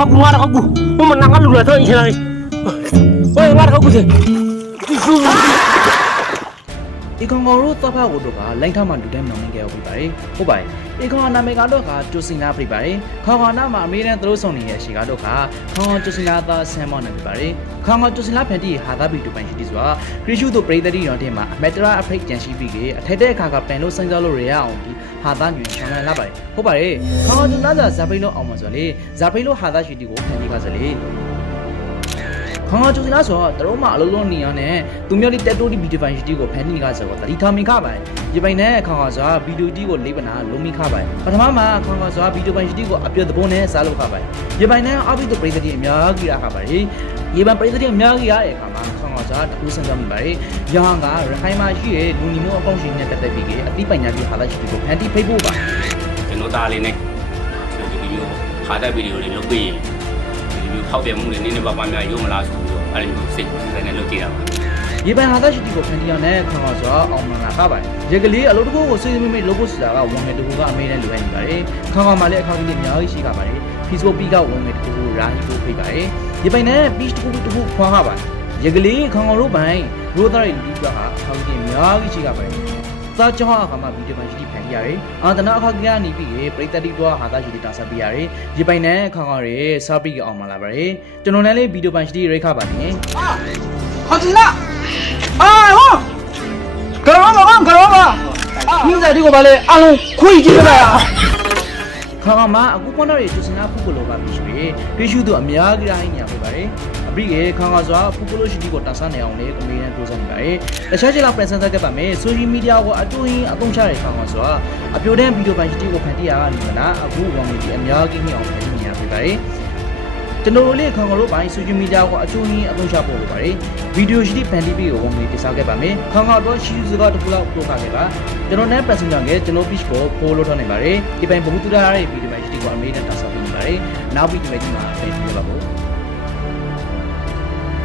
aku. Memenangkan dulu atau ini lagi. Woi, nggak aku sih. ဒီကောင်ကောင်တို့တပ်ဖတ်ကိုတော့ကလိုင်းထားမှလူတိုင်းမမင်းကြရောက်ပြီပါဟုတ်ပါတယ်ဒီကောင်နာမည်ကတော့ကကျူစင်နာပြပါတယ်ခေါင်ကောင်နာမှာအမေနဲ့သလို့ဆောင်နေတဲ့အရှိကတော့ကခေါင်ကောင်ကျူစင်နာသားဆမ်မောင်းနေပြီပါတယ်ခေါင်ကောင်ကျူစင်နာဖန်တီဟာသားဘီတူပိုင်ရှိသည်ဆိုတာခရစ်ရှုတို့ပရိသတ်တီတော်တင်မှာအမက်တရာအဖိတ်ကြံရှိပြီးကအထက်တဲ့အခါကပန်လို့စဉ်းစားလို့ရအောင်ဒီဟာသားညွန်ချန်လာပါတယ်ဟုတ်ပါတယ်ခေါင်ကောင်ကျူစင်နာဇာပိလို့အောင်မှာဆိုလေဇာပိလို့ဟာသားရှိတီကိုဖန်တီပါစလေခေါင်းကကျူစင်လာဆိုတော့တို့မှအလုံးလုံးနေရနဲ့သူမျိုးလေးတက်တိုးဒီဗီဒီယိုဖိုင်ရှိတီကိုဖန်တီကဆိုတော့တတိထားမင်ခပါဒီပိုင်နဲ့ခေါင်းကဆိုဗီဒီယိုတီကိုလေးပနာလုံးမိခပါပထမမှာခေါင်းကဆိုဗီဒီယိုဖိုင်ရှိတီကိုအပြည့်သဘောနဲ့စားလုပ်ခပါဒီပိုင်နဲ့အပိတုပရိသတ်ကြီးအများကြီးရခပါရေပန်ပရိသတ်ကြီးအများကြီးရတဲ့အခါမှာခေါင်းကဆိုတခုစံကြမိပါတယ်ရောင်းကရခိုင်မှာရှိတဲ့လူညီမျိုးအပေါင်းရှင်နဲ့တက်တက်ပြီးကအတိပညာကြီးဟာလာရှိတီကိုဖန်တီဖိတ်ဖို့ပါကျွန်တော်သားလေးနဲ့ဒီဗီဒီယိုခါတဲ့ဗီဒီယိုလေးလုပ်ပြီးဒီဗီဒီယိုဖောက်ပြမှုလေးနည်းနည်းပါးပါးများရုံးမလားဆိုပြီးတော့အဲ့လိုစိတ်နဲ့လုပ်ကြည့်တာပါရေပန်ဟာသားရှိတီကိုဖန်တီအောင်နဲ့ခေါင်းကဆိုအောင်မလာခပါရေကလေးအလုပ်တကူကိုဆွေးနွေးမိလုပ်ဖို့ဆိုတာကဝန်ငယ်တကူကအမေနဲ့လိုအပ်နေပါတယ်ခေါင်းကမှလည်းအခါကြီးအများကြီးရှိကြပါတယ် Facebook ပြီးကဝန်ငယ်တကူရာဟီကိုဖိတ်ပါတယ်ရေပိုင်နဲ့ page တကူခွာခပါရေကလေးခေါင်းတို့ပိုင်ရိုးသားတွေလူကအခါကြီးအများကြီးရှိကြပါတယ်သားကြောင်းအခါမှာဗီဒီယိုဖိုင်ရှိတီဖန်တီရတယ်အာတနာအခါကြီးကနေပြီးပရိသတ်တီတော့ဟာသားရှိတီတာဆက်ပေးရတယ်ရေပိုင်နဲ့ခေါင်းရဲစားပြီးအောင်မလာပါတယ်ကျွန်တော်လည်းဗီဒီယိုဖိုင်ရှိတီရိတ်ခပါနေ好紧了。哎呦！干嘛嘛？你在这个把嘞，俺们可以进来呀。ခေါင်းမှာအခုပေါ်တဲ့ကျူစင်နာဖူကလောပါပြီဆိုရင်ပြရှုသူအများကြီးတိုင်းညာပြပါတယ်အပြီးကခေါင်းကစွာဖူကလိုရှိတီကိုတာဆနေအောင်လေကွန်မီဒီယန်တိုးစံနေပါတယ်တခြားချီလာပရက်ဆန်သက်ခဲ့ပါမယ်ဆိုရှယ်မီဒီယာကိုအတူရင်းအသုံးချတဲ့ခေါင်းကစွာအပြိုတဲ့ဗီဒီယိုပိုင်ရှိတီကိုဖန်တီးရကနေမလားအခုဝန်မီဒီအများကြီးမြင်အောင်ဖန်တီးနေရပြပါတယ်ကျွန်တော်တို့လေးခေါင်းတို့ပိုင်းဆိုရှယ်မီဒီယာကိုအချိုးရင်းအသုံးချဖို့လိုပါတယ်ဗီဒီယိုရှိတီဖန်တီးပြီးကိုဝန်မီတိစားခဲ့ပါမယ်ခေါင်းကတော့ရှိစကားတစ်ခုလောက်ပို့ခခဲ့ပါကျွန်တော်နဲ့ passenger ကကျွန်တော် page ကို follow လုပ်နိုင်ပါတယ်ဒီပိုင်းဘုသူရတဲ့ဗီဒီယိုပိုင်းရှိတီကိုအမေနဲ့တာစားပေးနေပါတယ်နောက်ဗီဒီယိုမှာပြန်ကြည့်ပါဦး